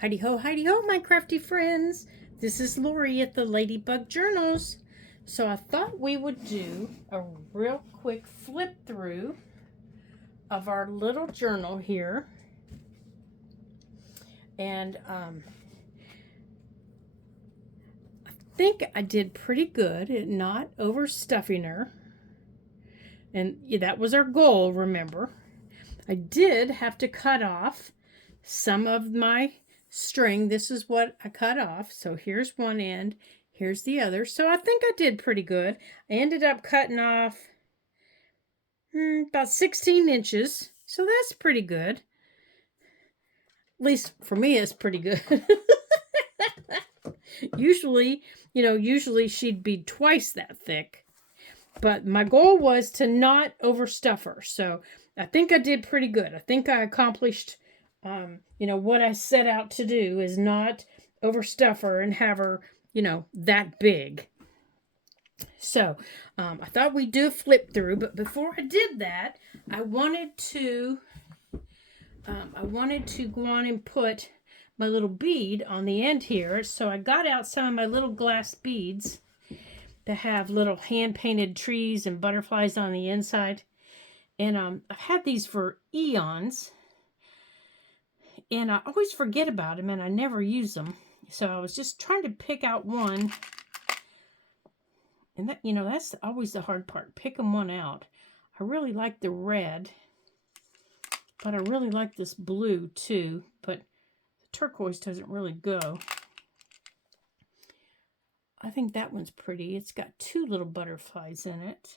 Heidi ho, my crafty friends. This is Lori at the Ladybug Journals. So I thought we would do a real quick flip through of our little journal here. And I think I did pretty good at not overstuffing her. And that was our goal, remember. I did have to cut off some of my string. This is what I cut off. So here's one end, here's the other. So I think I did pretty good. I ended up cutting off about 16 inches. So that's pretty good. At least for me, it's pretty good. usually she'd be twice that thick. But my goal was to not overstuff her. So I think I did pretty good. I think I accomplished, what I set out to do is not overstuff her and have her, that big. So I thought we'd do a flip through. But before I did that, I wanted to go on and put my little bead on the end here. So I got out some of my little glass beads that have little hand-painted trees and butterflies on the inside. And I've had these for eons. And I always forget about them and I never use them. So I was just trying to pick out one. And that's always the hard part, picking one out. I really like the red. But I really like this blue too. But the turquoise doesn't really go. I think that one's pretty. It's got two little butterflies in it.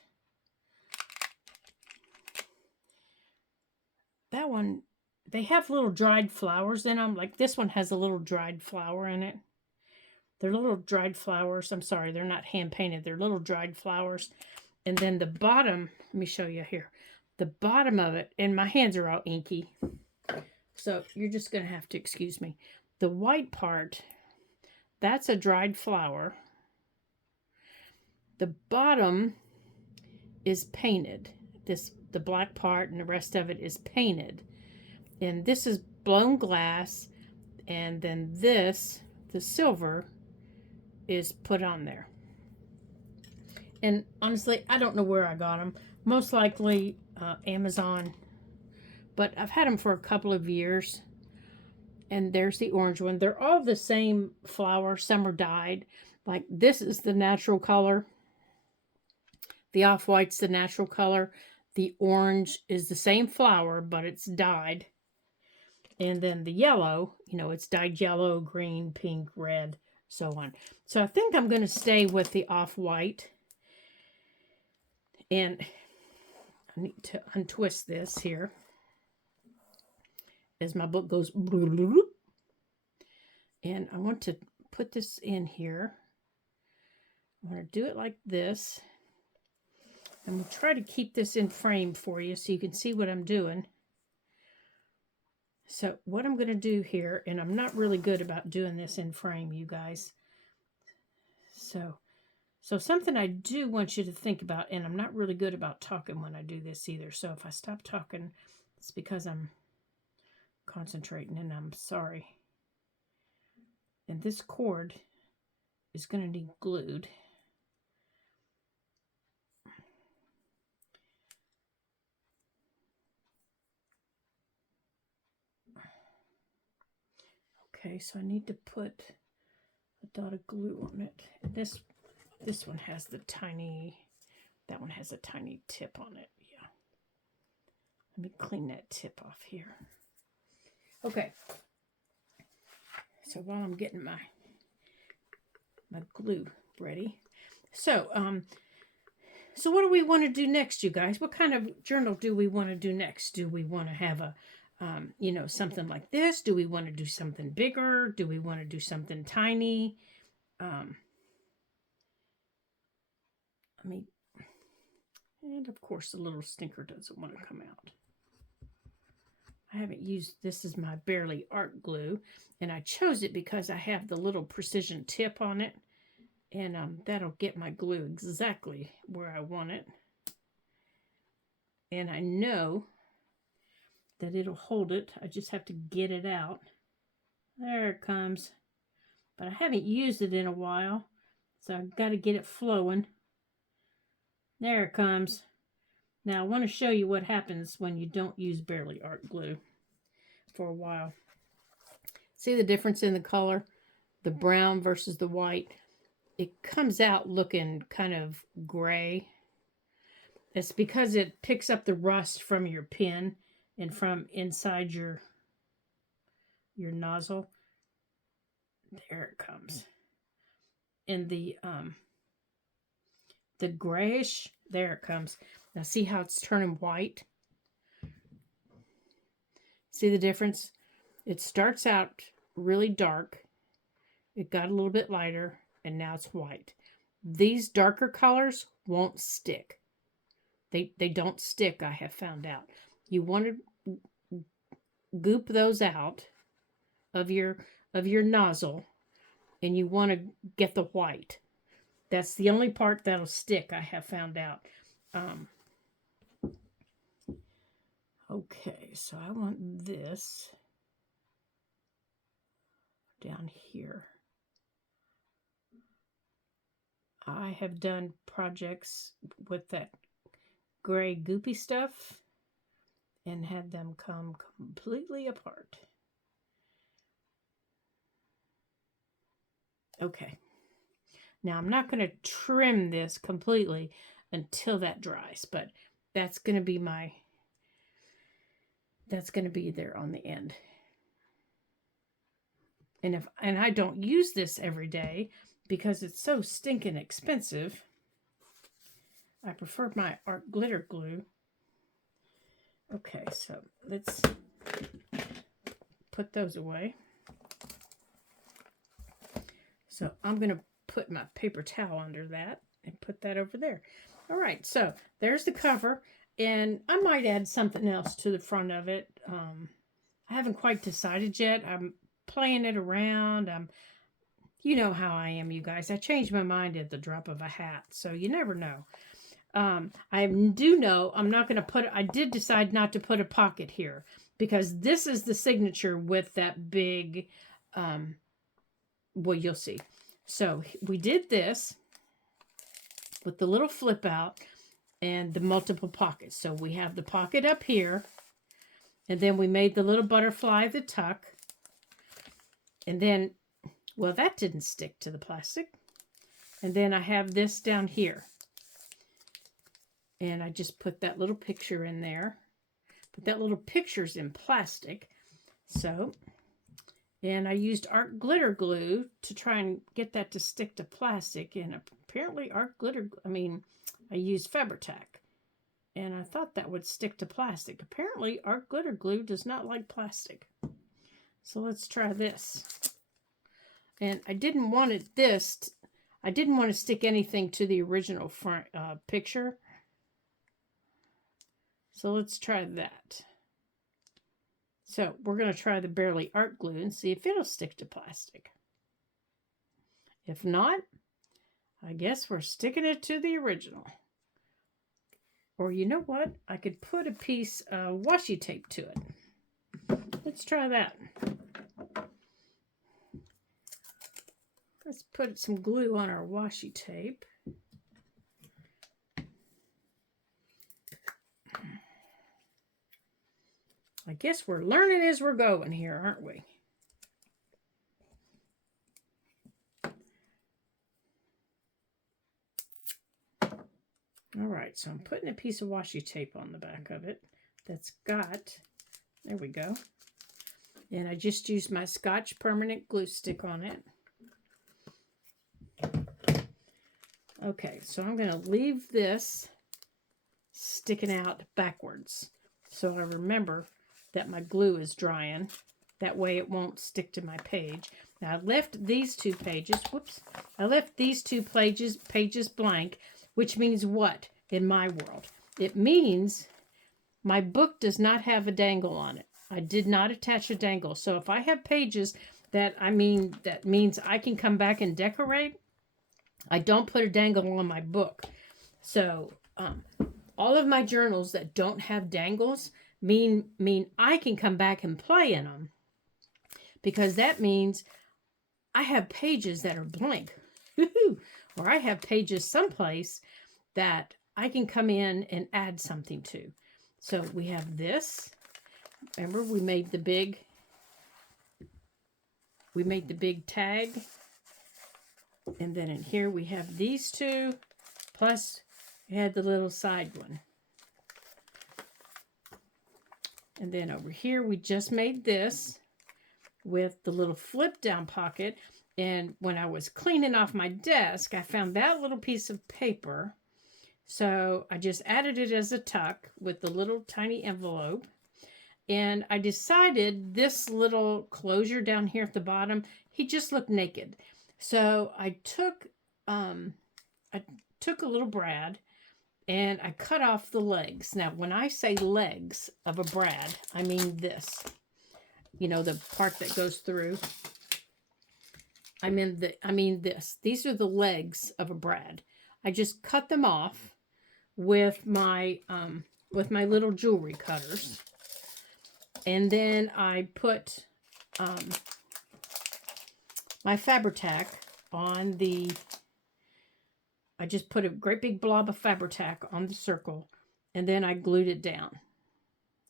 That one, they have little dried flowers in them. Like this one has a little dried flower in it. They're little dried flowers. I'm sorry, they're not hand painted. They're little dried flowers. And then the bottom, let me show you here. The bottom of it, and my hands are all inky. So you're just going to have to excuse me. The white part, that's a dried flower. The bottom is painted. The black part and the rest of it is painted. And this is blown glass. And then this, the silver, is put on there. And honestly, I don't know where I got them. Most likely Amazon. But I've had them for a couple of years. And there's the orange one. They're all the same flower. Some are dyed. Like this is the natural color. The off-white's the natural color. The orange is the same flower, but it's dyed. And then the yellow, it's dyed yellow, green, pink, red, so on. So I think I'm going to stay with the off-white. And I need to untwist this here. As my book goes. And I want to put this in here. I want to do it like this. And we'll try to keep this in frame for you so you can see what I'm doing. So what I'm going to do here, and I'm not really good about doing this in frame, you guys. So something I do want you to think about, and I'm not really good about talking when I do this either. So if I stop talking, it's because I'm concentrating, and I'm sorry. And this cord is going to need glued. Okay, so I need to put a dot of glue on it. And this one has that one has a tiny tip on it. Yeah. Let me clean that tip off here. Okay. So while I'm getting my glue ready. So what do we want to do next, you guys? What kind of journal do we want to do next? Do we want to have a something like this? Do we want to do something bigger? Do we want to do something tiny? And of course the little stinker doesn't want to come out. I haven't used, this is my Barely Art glue, and I chose it because I have the little precision tip on it, and that'll get my glue exactly where I want it. And I know that it'll hold it. I just have to get it out. There it comes. But I haven't used it in a while, so I've got to get it flowing. There it comes. Now I want to show you what happens when you don't use Barely Art glue for a while. See the difference in the color? The brown versus the white. It comes out looking kind of gray. It's because it picks up the rust from your pen and from inside your nozzle. There it comes. And the grayish, there it comes. Now see how it's turning white? See the difference? It starts out really dark. It got a little bit lighter, and now it's white. These darker colors won't stick. They don't stick, I have found out. You want to goop those out of your nozzle, and you want to get the white. That's the only part that'll stick, I have found out. Okay, so I want this down here. I have done projects with that gray goopy stuff and had them come completely apart. Okay. Now I'm not going to trim this completely until that dries, but that's going to be there on the end. And I don't use this every day because it's so stinking expensive. I prefer my art glitter glue. Okay, so let's put those away. So I'm going to put my paper towel under that and put that over there. All right, so there's the cover, and I might add something else to the front of it. I haven't quite decided yet. I'm playing it around. You know how I am, you guys. I change my mind at the drop of a hat, so you never know. I do know I'm not going to I did decide not to put a pocket here because this is the signature with that big, well, you'll see. So we did this with the little flip out and the multiple pockets. So we have the pocket up here, and then we made the little butterfly, the tuck, and then, well, that didn't stick to the plastic. And then I have this down here. And I just put that little picture in there. But that little picture's in plastic. So, and I used art glitter glue to try and get that to stick to plastic. And apparently I used Fabri-Tac. And I thought that would stick to plastic. Apparently art glitter glue does not like plastic. So let's try this. And I didn't want to stick anything to the original front picture. So let's try that. So we're going to try the Barely Art glue and see if it'll stick to plastic. If not, I guess we're sticking it to the original. Or you know what? I could put a piece of washi tape to it. Let's try that. Let's put some glue on our washi tape. I guess we're learning as we're going here, aren't we? All right, so I'm putting a piece of washi tape on the back of it that's got, there we go. And I just used my Scotch permanent glue stick on it. Okay, so I'm going to leave this sticking out backwards so I remember that my glue is drying. That way it won't stick to my page. Now I left these two pages, I left these two pages blank, which means what in my world? It means my book does not have a dangle on it. I did not attach a dangle. So if I have pages that means I can come back and decorate, I don't put a dangle on my book. So all of my journals that don't have dangles mean I can come back and play in them. because that means I have pages that are blank. Or I have pages someplace that I can come in and add something to. So we have this. Remember, we made the big tag. And then in here we have these two, plus we had the little side one. And then over here we just made this with the little flip down pocket. And when I was cleaning off my desk, I found that little piece of paper. So I just added it as a tuck with the little tiny envelope. And I decided this little closure down here at the bottom, he just looked naked. So I took a little brad and I cut off the legs. Now, when I say legs of a brad, I mean this. You know, the part that goes through. I mean this. These are the legs of a brad. I just cut them off with my little jewelry cutters. And then I put my Fabri-Tac on the, I just put a great big blob of Fabri-Tac on the circle, and then I glued it down.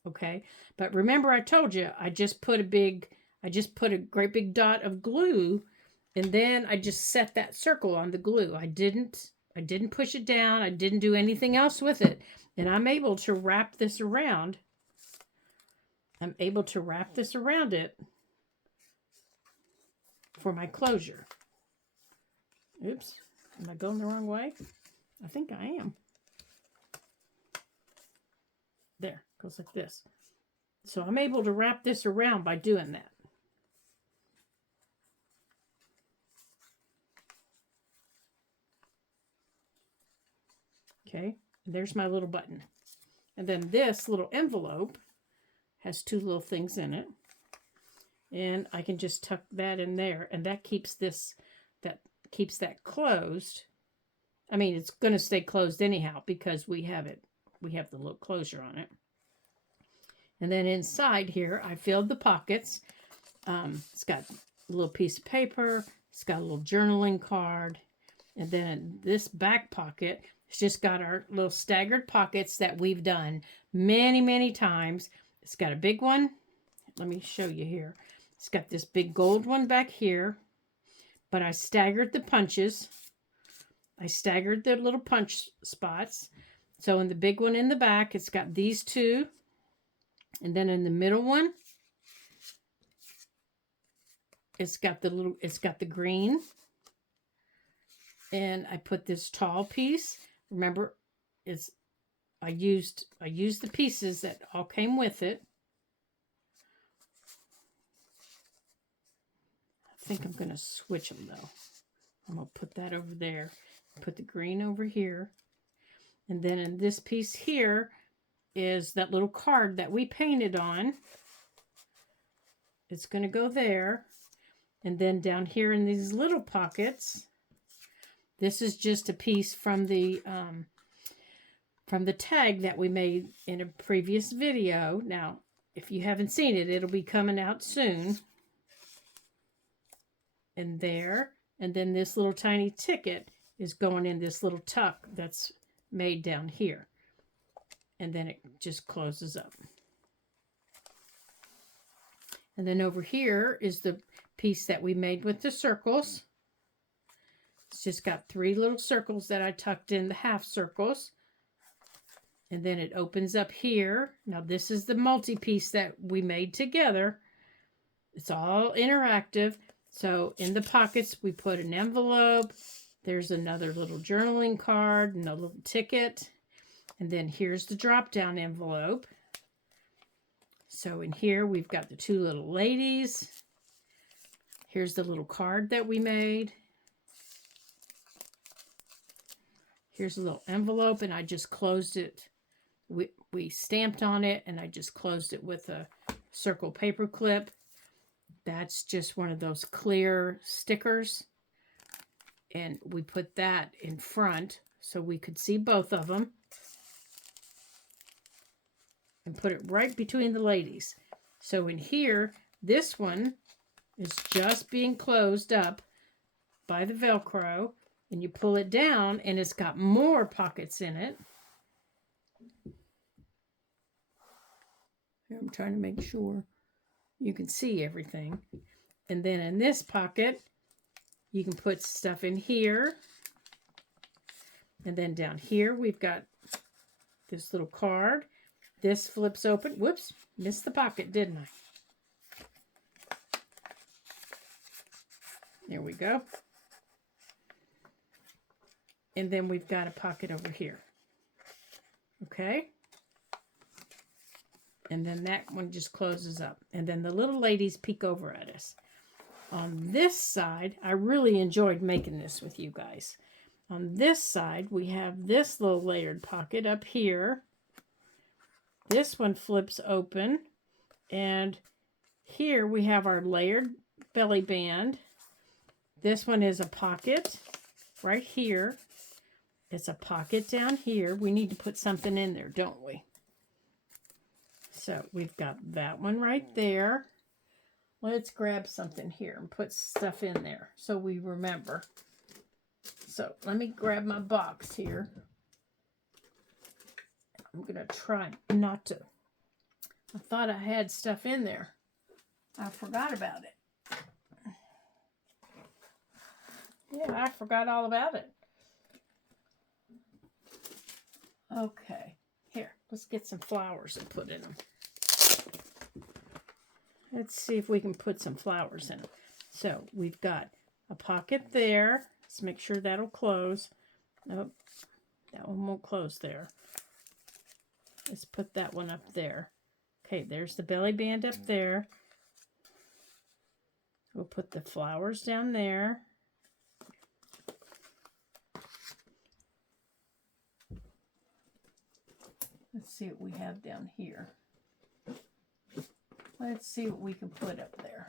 Okay, but remember I told you I just put a great big dot of glue, and then I just set that circle on the glue. I didn't push it down. I didn't do anything else with it, and I'm able to wrap this around. I'm able to wrap this around it for my closure. Oops, am I going the wrong way? I think I am. There, goes like this. So I'm able to wrap this around by doing that. Okay, and there's my little button. And then this little envelope has two little things in it. And I can just tuck that in there, and that keeps that closed. I mean, it's going to stay closed anyhow because we have the little closure on it. And then inside here, I filled the pockets. It's got a little piece of paper. It's got a little journaling card. And then in this back pocket, it's just got our little staggered pockets that we've done many, many times. It's got a big one. Let me show you here. It's got this big gold one back here. But I staggered the punches. I staggered the little punch spots. So in the big one in the back, it's got these two. And then in the middle one, it's got the green. And I put this tall piece. Remember, I used the pieces that all came with it. I think I'm going to switch them though. I'm going to put that over there. Put the green over here. And then in this piece here is that little card that we painted on. It's going to go there. And then down here in these little pockets, this is just a piece from the tag that we made in a previous video. Now, if you haven't seen it, it'll be coming out soon. And there. And then this little tiny ticket is going in this little tuck that's made down here. And then it just closes up. And then over here is the piece that we made with the circles. It's just got 3 little circles that I tucked in the half circles. And then it opens up here. Now this is the multi-piece that we made together. It's all interactive. So in the pockets, we put an envelope. There's another little journaling card and a little ticket. And then here's the drop-down envelope. So in here, we've got the 2 little ladies. Here's the little card that we made. Here's a little envelope, and I just closed it. We stamped on it, and I just closed it with a circle paper clip. That's just one of those clear stickers. And we put that in front so we could see both of them. And put it right between the ladies. So in here, this one is just being closed up by the Velcro, and you pull it down and it's got more pockets in it. Here, I'm trying to make sure you can see everything. And then in this pocket, you can put stuff in here. And then down here, we've got this little card. This flips open. Whoops, missed the pocket, didn't I? There we go. And then we've got a pocket over here. Okay? And then that one just closes up. And then the little ladies peek over at us. On this side, I really enjoyed making this with you guys. On this side, we have this little layered pocket up here. This one flips open. And here we have our layered belly band. This one is a pocket right here. It's a pocket down here. We need to put something in there, don't we? So we've got that one right there. Let's grab something here and put stuff in there so we remember. So let me grab my box here. I'm going to try not to. I thought I had stuff in there. I forgot about it. Yeah, I forgot all about it. Okay, here, let's get some flowers and put in them. Let's see if we can put some flowers in them. So we've got a pocket there. Let's make sure that'll close. Nope, that one won't close there. Let's put that one up there. Okay, there's the belly band up there. We'll put the flowers down there. Let's see what we have down here. Let's see what we can put up there.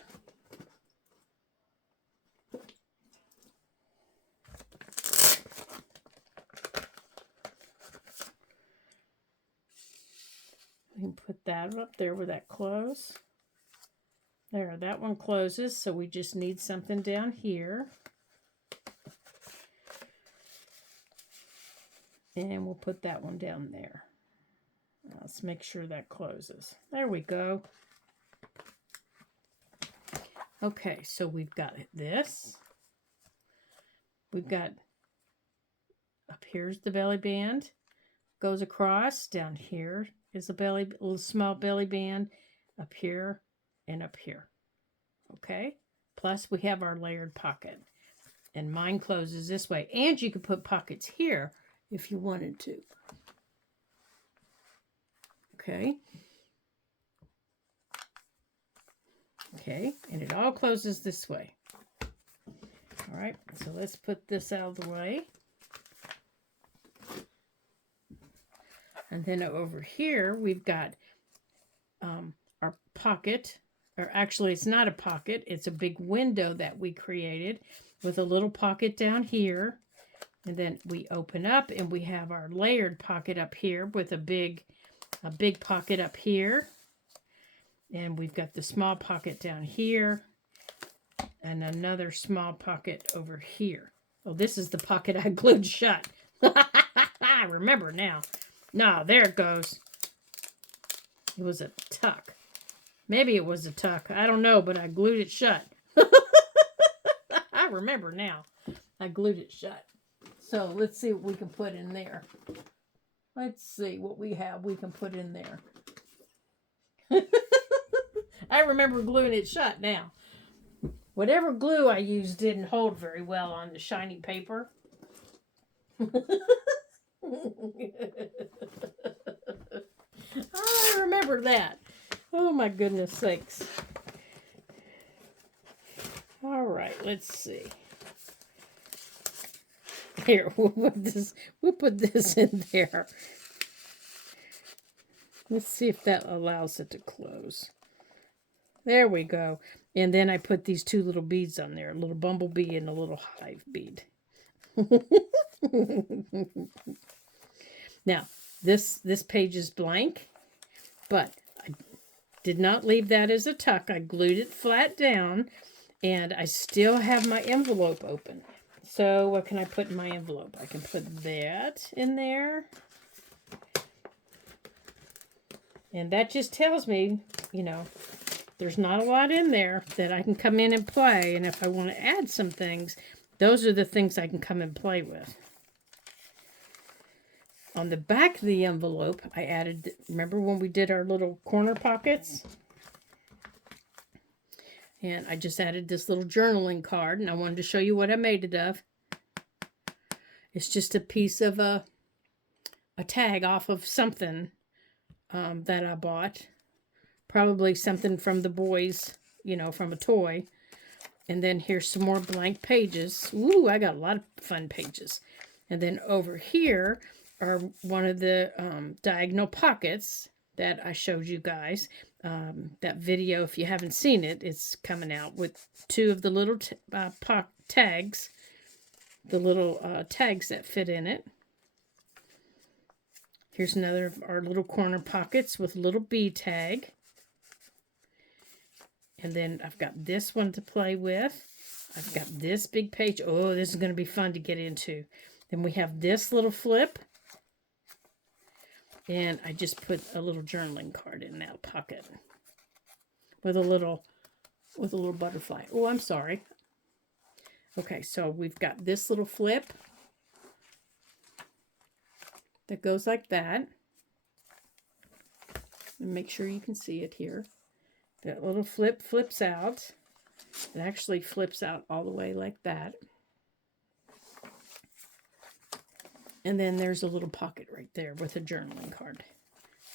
We can put that up there where that close. There, that one closes, so we just need something down here. And we'll put that one down there. Let's make sure that closes. There we go. Okay, so we've got this. We've got, up here's the belly band. Goes across. Down here is a little small belly band. Up here and up here. Okay? Plus we have our layered pocket. And mine closes this way. And you could put pockets here if you wanted to. Okay. Okay, and it all closes this way. All right, so let's put this out of the way. And then over here, we've got our pocket, or actually it's not a pocket, it's a big window that we created with a little pocket down here. And then we open up and we have our layered pocket up here with a big pocket up here. And we've got the small pocket down here and another small pocket over here. Oh, this is the pocket I glued shut. I remember now. No, there it goes. It was a tuck. Maybe it was a tuck. I don't know, but I glued it shut. I remember now. I glued it shut. So let's see what we can put in there. Let's see what we can put in there. I remember gluing it shut now. Whatever glue I used didn't hold very well on the shiny paper. I remember that. Oh my goodness sakes. All right, let's see. Here, we'll put this in there. Let's see if that allows it to close. There we go. And then I put these two little beads on there, a little bumblebee and a little hive bead. Now, this page is blank, but I did not leave that as a tuck. I glued it flat down, And I still have my envelope open. So what can I put in my envelope? I can put that in there. And that just tells me, you know, there's not a lot in there that I can come in and play. And if I want to add some things, those are the things I can come and play with. On the back of the envelope, I added, remember when we did our little corner pockets? And I just added this little journaling card, and I wanted to show you what I made it of. It's just a piece of a tag off of something that I bought. Probably something from the boys, you know, from a toy. And then here's some more blank pages. Ooh, I got a lot of fun pages. And then over here are one of the diagonal pockets that I showed you guys. That video, if you haven't seen it, it's coming out with two of the little tags. The little tags that fit in it. Here's another of our little corner pockets with a little bee tag. And then I've got this one to play with. I've got this big page. Oh, this is going to be fun to get into. Then we have this little flip. And I just put a little journaling card in that pocket. With a little butterfly. Oh, I'm sorry. Okay, so we've got this little flip. That goes like that. And make sure you can see it here. That little flip flips out. It actually flips out all the way like that. And then there's a little pocket right there with a journaling card.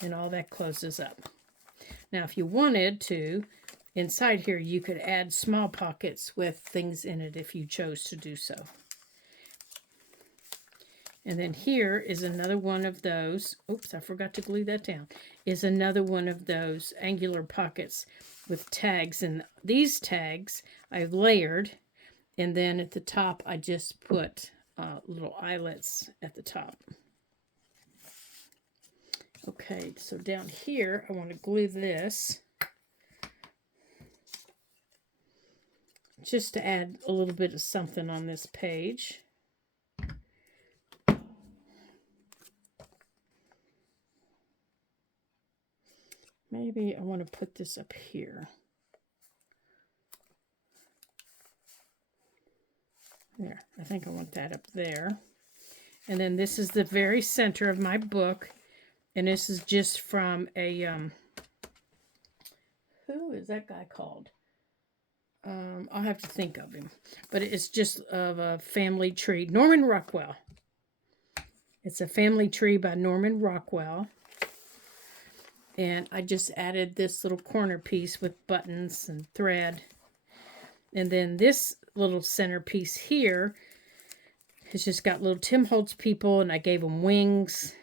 And all that closes up. Now, if you wanted to, inside here, you could add small pockets with things in it if you chose to do so. And then here is another one of those. Oops, I forgot to glue that down. Is another one of those angular pockets with tags. And these tags I've layered. And then at the top, I just put little eyelets at the top. Okay, so down here, I want to glue this. Just to add a little bit of something on this page. Maybe I want to put this up here. There, I think I want that up there. And then this is the very center of my book. And this is just from a, who is that guy called? I'll have to think of him. But it's just of a family tree. Norman Rockwell. It's a family tree by Norman Rockwell. And I just added this little corner piece with buttons and thread. And then this little centerpiece here has just got little Tim Holtz people, and I gave them wings.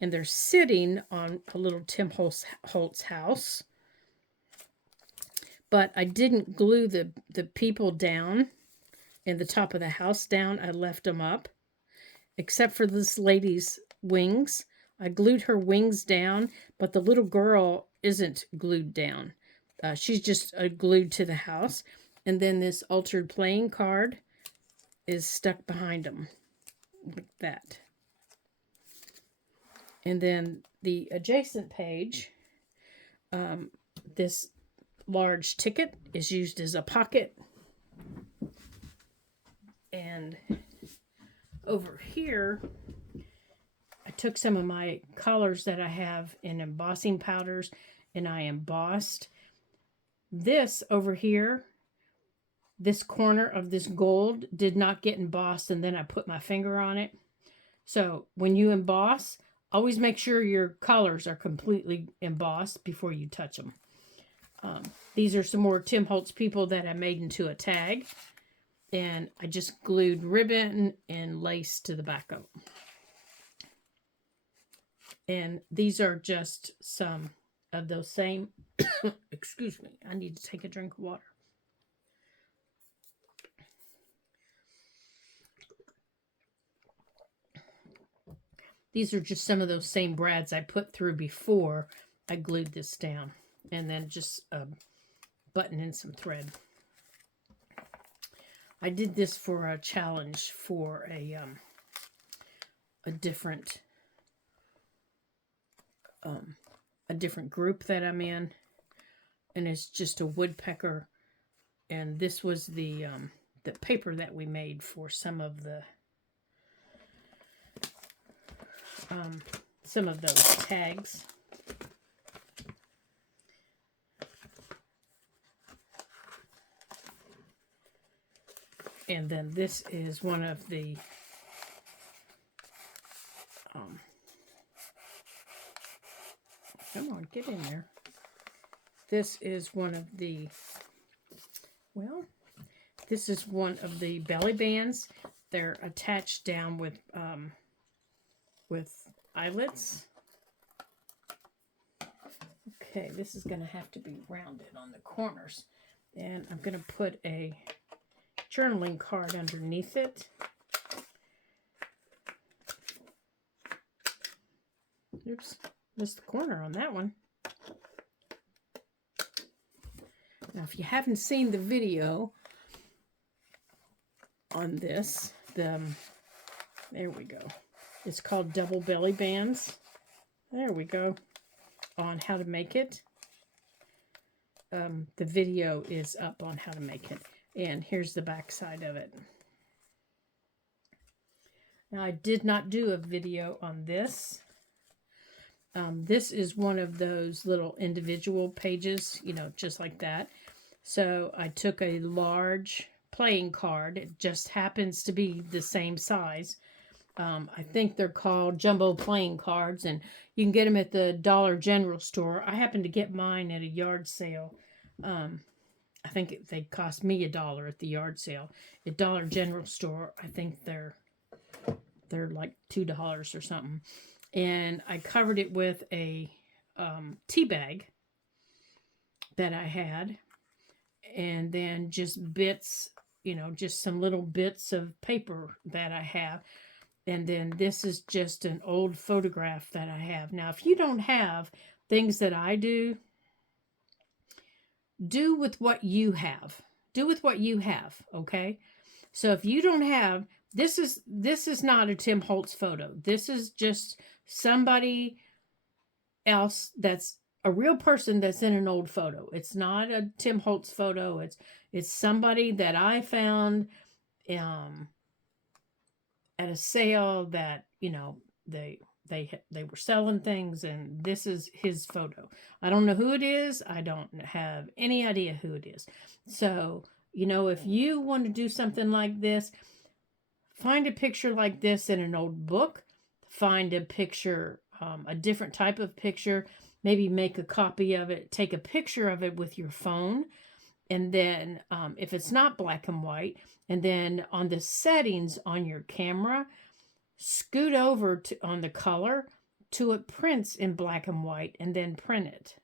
And they're sitting on a little Tim Holtz house. But I didn't glue the people down and the top of the house down. I left them up. Except for this lady's wings. I glued her wings down, but the little girl isn't glued down. She's just glued to the house. And then this altered playing card is stuck behind them. Like that. And then the adjacent page, this large ticket is used as a pocket. And over here, I took some of my colors that I have in embossing powders and I embossed. This over here, this corner of this gold did not get embossed, and then I put my finger on it. So when you emboss, always make sure your colors are completely embossed before you touch them. These are some more Tim Holtz people that I made into a tag. And I just glued ribbon and lace to the back of them. And these are just some of those same, excuse me, I need to take a drink of water. These are just some of those same brads I put through before I glued this down. And then just button in some thread. I did this for a challenge for a different group that I'm in, and it's just a woodpecker. And this was the paper that we made for some of those tags. And then this is one of the come on, get in there. This is one of the, well, this is one of the belly bands. They're attached down with eyelets. Okay, this is going to have to be rounded on the corners. And I'm going to put a journaling card underneath it. Oops, missed the corner on that one. Now, if you haven't seen the video on this, there we go. It's called Double Belly Bands. There we go. On how to make it. The video is up on how to make it. And here's the back side of it. Now, I did not do a video on this. This is one of those little individual pages, you know, just like that. So I took a large playing card. It just happens to be the same size. I think they're called jumbo playing cards, and you can get them at the Dollar General store. I happened to get mine at a yard sale. I think they cost me $1 at the yard sale. At Dollar General store, I think they're like $2 or something. And I covered it with a tea bag that I had, and then just bits, you know, just some little bits of paper that I have. And then this is just an old photograph that I have. Now, if you don't have things that I do, do with what you have. Do with what you have, okay? So if you don't have, this is not a Tim Holtz photo. This is just somebody else that's a real person that's in an old photo. It's not a Tim Holtz photo. It's somebody that I found at a sale that, you know, they were selling things, and this is his photo. I don't know who it is. I don't have any idea who it is. So, you know, if you want to do something like this, find a picture like this in an old book. Find a picture, a different type of picture. Maybe make a copy of it. Take a picture of it with your phone. And then if it's not black and white, and then on the settings on your camera, scoot over to on the color to it prints in black and white, and then print it.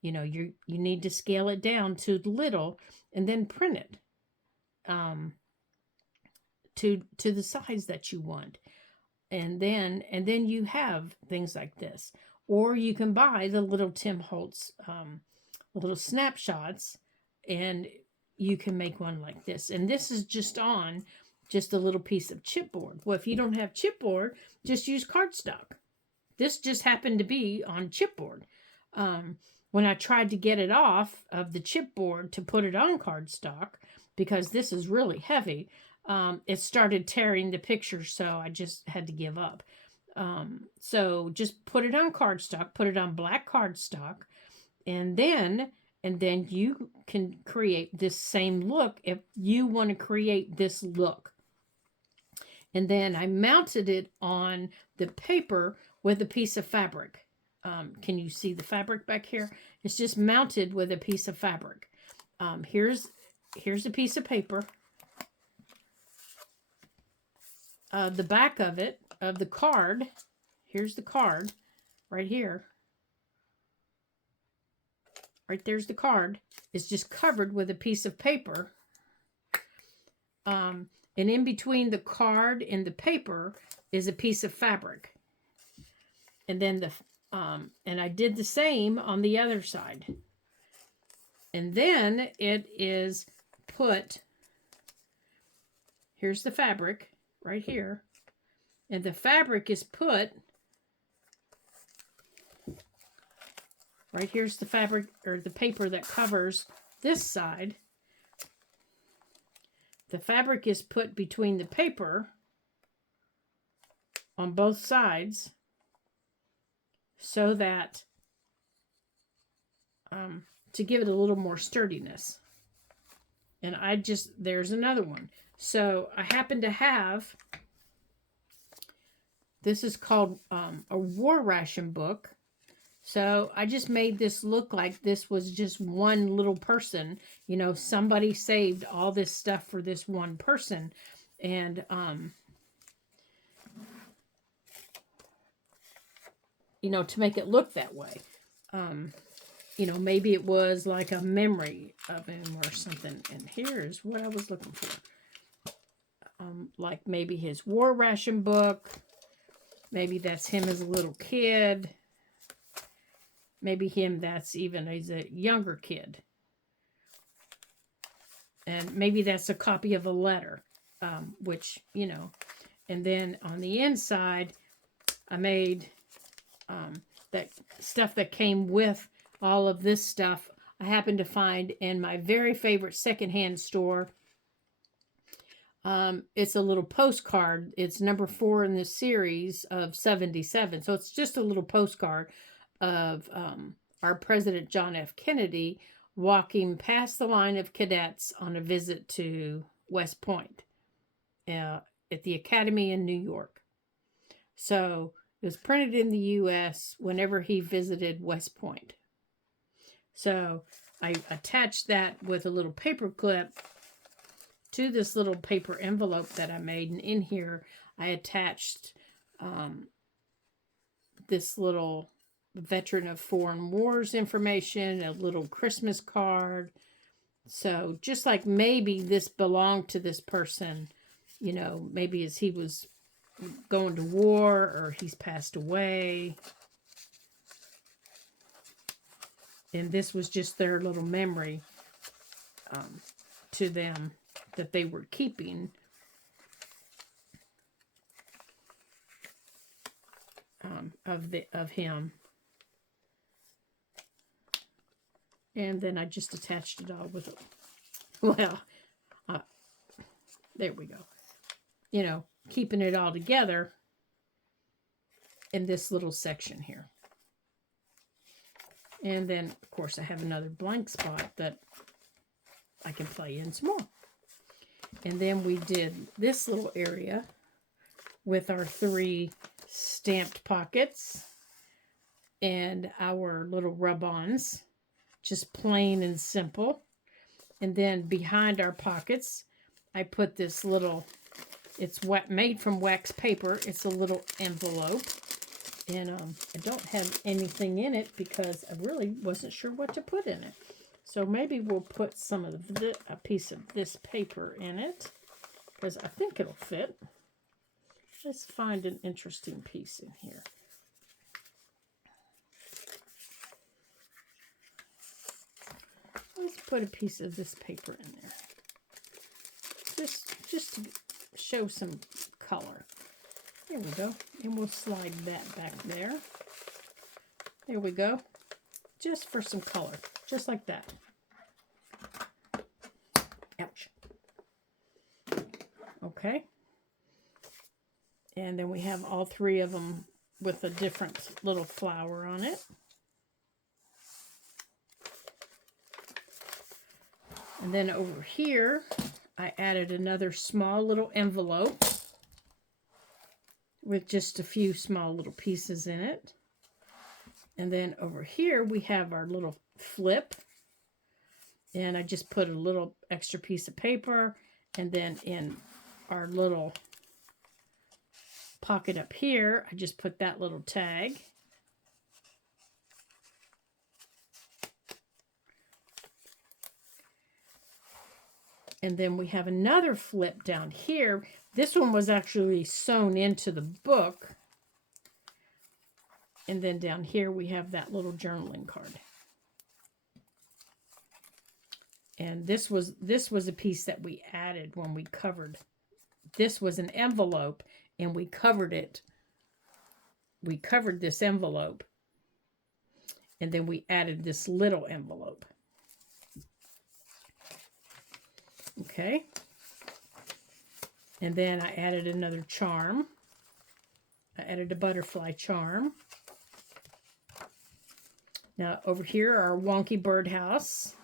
You know, you need to scale it down to little and then print it to the size that you want. And then you have things like this. Or you can buy the little Tim Holtz little snapshots, and you can make one like this. And this is just on just a little piece of chipboard. Well, if you don't have chipboard, just use cardstock. This just happened to be on chipboard. When I tried to get it off of the chipboard to put it on cardstock, because this is really heavy, it started tearing the picture, so I just had to give up. So just put it on cardstock, put it on black cardstock, and then you can create this same look if you want to create this look. And then I mounted it on the paper with a piece of fabric. Can you see the fabric back here? It's just mounted with a piece of fabric. Here's a piece of paper. The back of it, of the card, here's the card right here. Right there's the card. It's just covered with a piece of paper. And in between the card and the paper is a piece of fabric. And then and I did the same on the other side. And then it is put here's the fabric right here. And the fabric is put, right here's the fabric, or the paper that covers this side. The fabric is put between the paper on both sides so that, to give it a little more sturdiness. And there's another one. So I happen to have, this is called a war ration book. So I just made this look like this was just one little person. You know, somebody saved all this stuff for this one person. And, you know, to make it look that way. You know, maybe it was like a memory of him or something. And here's what I was looking for. Like maybe his war ration book. Maybe that's him as a little kid. Maybe him that's even as a younger kid. And maybe that's a copy of a letter, which, you know. And then on the inside, I made that stuff that came with all of this stuff. I happened to find in my very favorite secondhand store. It's a little postcard. It's number 4 in the series of 77. So it's just a little postcard of our President John F. Kennedy walking past the line of cadets on a visit to West Point at the Academy in New York. So it was printed in the U.S. whenever he visited West Point. So I attached that with a little paper clip to this little paper envelope that I made. And in here, I attached this little veteran of foreign wars information, a little Christmas card. So just like maybe this belonged to this person, you know, maybe as he was going to war or he's passed away. And this was just their little memory to them that they were keeping. Of him. And then I just attached it all with, there we go. You know, keeping it all together in this little section here. And then, of course, I have another blank spot that I can play in some more. And then we did this little area with our 3 stamped pockets and our little rub-ons, just plain and simple. And then behind our pockets, I put this little, it's made from wax paper. It's a little envelope. And I don't have anything in it because I really wasn't sure what to put in it. So maybe we'll put some of a piece of this paper in it because I think it'll fit. Let's find an interesting piece in here. Let's put a piece of this paper in there. Just to show some color. There we go. And we'll slide that back there. There we go. Just for some color. Just like that. Ouch. Okay. And then we have all 3 of them with a different little flower on it. And then over here, I added another small little envelope with just a few small little pieces in it. And then over here, we have our little flip. And I just put a little extra piece of paper. And then in our little pocket up here, I just put that little tag. And then we have another flip down here. This one was actually sewn into the book. And then down here we have that little journaling card. And this was a piece that we added when we covered this was an envelope, and we covered it. We covered this envelope, and then we added this little envelope. Okay. And then I added another charm. I added a butterfly charm. Now over here, our wonky birdhouse.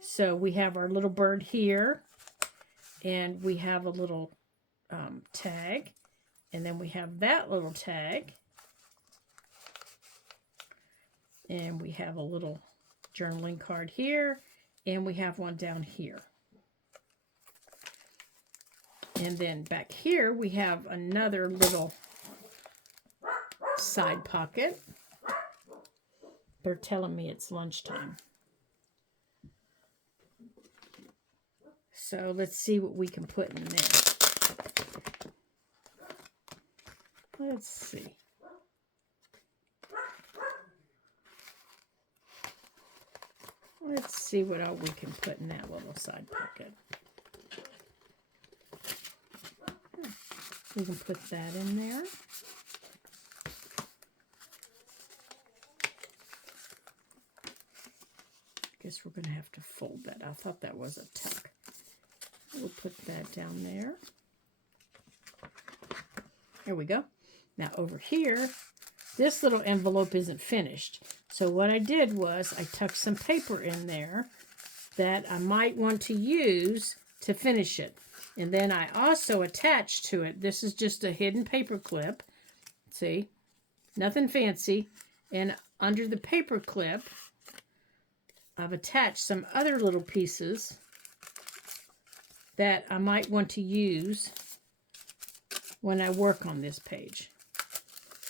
So we have our little bird here, and we have a little tag, and then we have that little tag, and we have a little journaling card here, and we have one down here. And then back here, we have another little side pocket. They're telling me it's lunchtime. So let's see what we can put in there. Let's see. Let's see what all we can put in that little side pocket. We can put that in there. Guess we're going to have to fold that. I thought that was a tuck. We'll put that down there. There we go. Now over here, this little envelope isn't finished. So what I did was I tucked some paper in there that I might want to use to finish it. And then I also attached to it, this is just a hidden paper clip. See, nothing fancy. And under the paper clip, I've attached some other little pieces that I might want to use when I work on this page.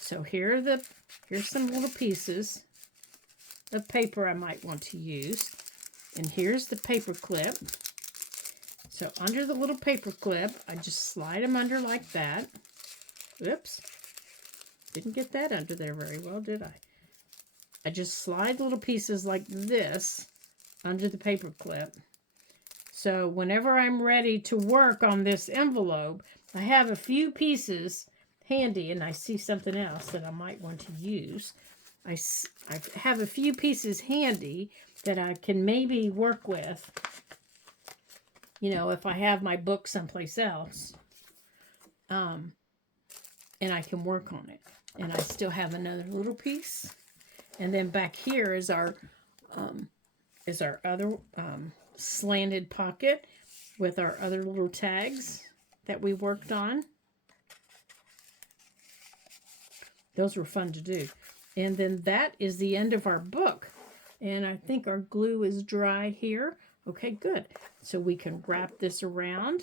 So here's some little pieces of paper I might want to use. And here's the paper clip. So under the little paper clip, I just slide them under like that. Oops. Didn't get that under there very well, did I? I just slide little pieces like this under the paper clip. So whenever I'm ready to work on this envelope, I have a few pieces handy, and I see something else that I might want to use. I have a few pieces handy that I can maybe work with, you know, if I have my book someplace else, and I can work on it. And I still have another little piece. And then back here is our other slanted pocket with our other little tags that we worked on. Those were fun to do. And then that is the end of our book. And I think our glue is dry here. Okay, good. So we can wrap this around.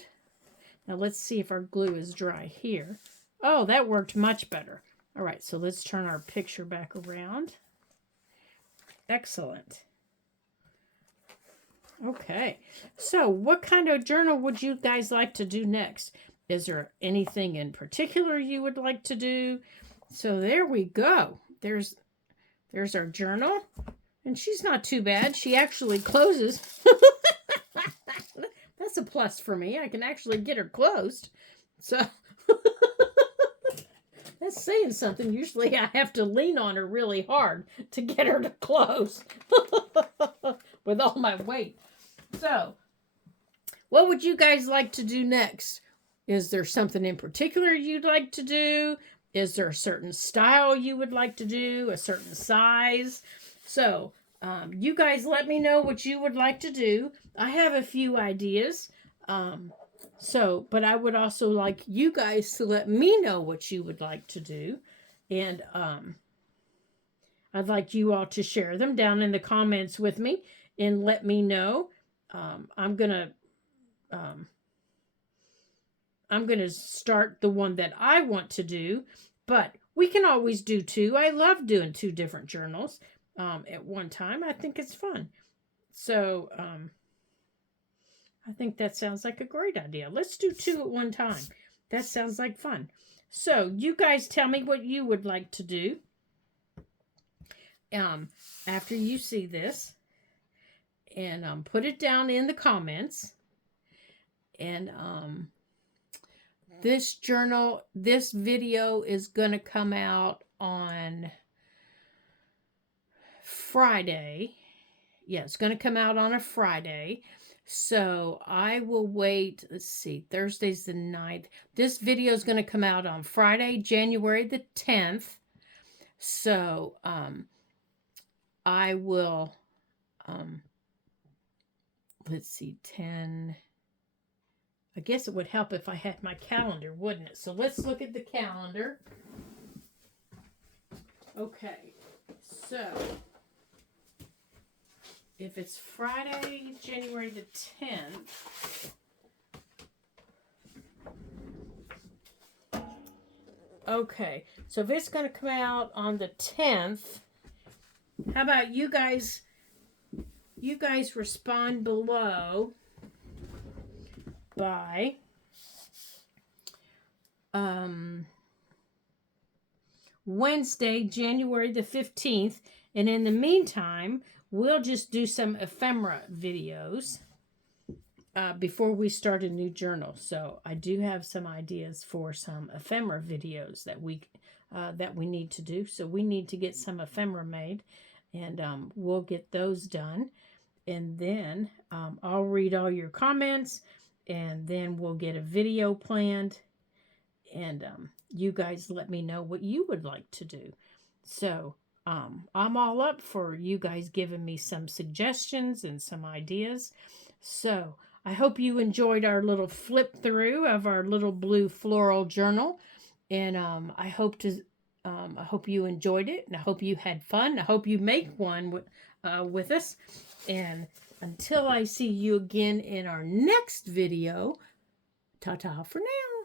Now let's see if our glue is dry here. Oh, that worked much better. All right, so let's turn our picture back around. Excellent. Okay, so what kind of journal would you guys like to do next? Is there anything in particular you would like to do? So there we go. There's our journal. And she's not too bad. She actually closes. That's a plus for me. I can actually get her closed. So that's saying something. Usually I have to lean on her really hard to get her to close with all my weight. So what would you guys like to do next? Is there something in particular you'd like to do? Is there a certain style you would like to do? A certain size? So you guys let me know what you would like to do. I have a few ideas. But I would also like you guys to let me know what you would like to do. And I'd like you all to share them down in the comments with me and let me know. I'm gonna start the one that I want to do, but we can always do two. I love doing two different journals at one time. I think it's fun. So I think that sounds like a great idea. Let's do two at one time. That sounds like fun. So you guys tell me what you would like to do after you see this, and put it down in the comments. And this journal, this video is going to come out on Friday. Yeah, it's going to come out on a Friday. So I will wait. Let's see. Thursday's the 9th. This video is going to come out on Friday, January the 10th. So I will, let's see, 10. I guess it would help if I had my calendar, wouldn't it? So let's look at the calendar. Okay, so if it's Friday, January the 10th, okay, so if it's going to come out on the 10th, how about you guys respond below by Wednesday, January the 15th, and in the meantime, we'll just do some ephemera videos before we start a new journal. So I do have some ideas for some ephemera videos that we need to do. So we need to get some ephemera made, and we'll get those done. And then I'll read all your comments, and then we'll get a video planned, and you guys let me know what you would like to do. So I'm all up for you guys giving me some suggestions and some ideas. So I hope you enjoyed our little flip through of our little blue floral journal, and I hope you enjoyed it, and I hope you had fun. I hope you make one with us. And until I see you again in our next video, ta-ta for now.